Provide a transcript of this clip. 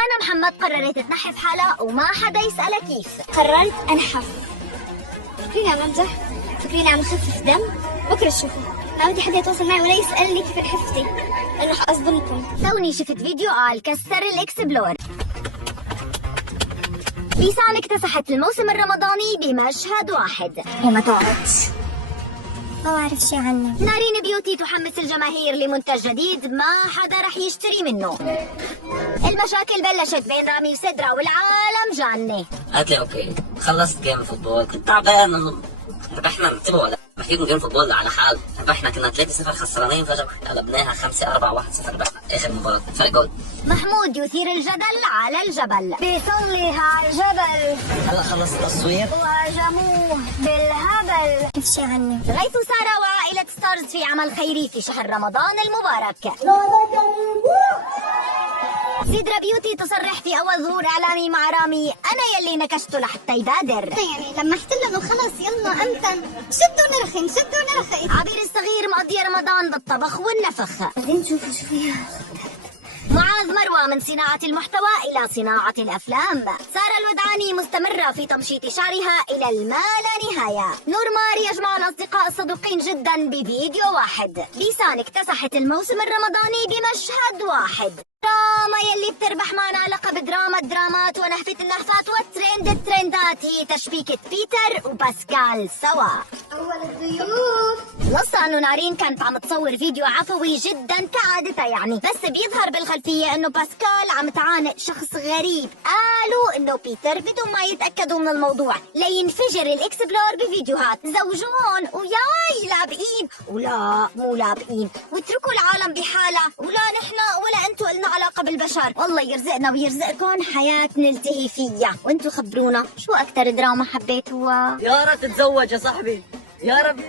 ديانا محمد قررت تنحف حالها وما حدا يسألها كيف. قررت انحف. فكريني عم امزح؟ فكريني عم خفف دم؟ بكره تشوفوا. ما بدي حدا يتواصل معي ولا يسألني كيف انحفتي، لانه حاصدمكم. توني شفت فيديو قال كسر الاكسبلور. بيسان اكتسحت الموسم الرمضاني بمشهد واحد. ما توعدت، ما بعرف شي عنه. نارين بيوتي تحمس الجماهير لمنتج جديد ما حدا رح يشتري منه. المشاكل بلشت بين رامي وسدرة والعالم جانة. قالت لي اوكي خلصت جيم فوتبول، كنت تعبان ربحنا انتبهوا ولا محكيكم جيم فوتبول على حال. ربحنا كنا 3-0 خسرانين، فجأة قلبناها 5-4 1-0 ربحنا اخر مباراة فرق جول. محمود يثير الجدل على الجبل. بيصلي على الجبل. هلا خلص التصوير وهجموه بالهبل. كيف شي عنه؟ غيث سارة وعائلة ستارز في عمل خيري في شهر رمضان المبارك. سدرة بيوتي تصرح في أول ظهور إعلامي مع رامي: أنا يلي نكشته لحتى يبادر. يعني لمحت له انه خلص يلا امتن، شدوا نرخي شدوا نرخي. عبير الصغير مقضية رمضان بالطبخ والنفخ. بعدين شوفوا شو فيها. معاذ مروة من صناعة المحتوى إلى صناعة الأفلام. سارة الودعاني مستمرة في تمشيط شعرها إلى الما لا نهاية. نور مار يجمع الأصدقاء الصدوقين جدا بفيديو واحد. بيسان اكتسحت الموسم الرمضاني بمشهد واحد. دراما يلي بتربح معنا علاقة بدراما الدرامات ونهفة النهفات والترند الترندات هي تشبيكة بيتر وباسكال سوا. اول الضيوف. القصة انه نارين كانت عم تصور فيديو عفوي جدا كعادتها يعني، بس بيظهر بالخلفية انه باسكال عم تعانق شخص غريب. قالوا انه بيتر بدون ما يتأكدوا من الموضوع لينفجر الاكسبلور بفيديوهات زوجون وياي لابقين ولا مو لابقين واتركوا العالم بحالها ولا نحن ولا انتو لنا علاقة بالبشر. والله يرزقنا ويرزقكم حياة نلتهي فيها. وانتو خبرونا شو اكتر دراما حبيتوها؟ يا رب تتزوج يا صاحبي يا رب.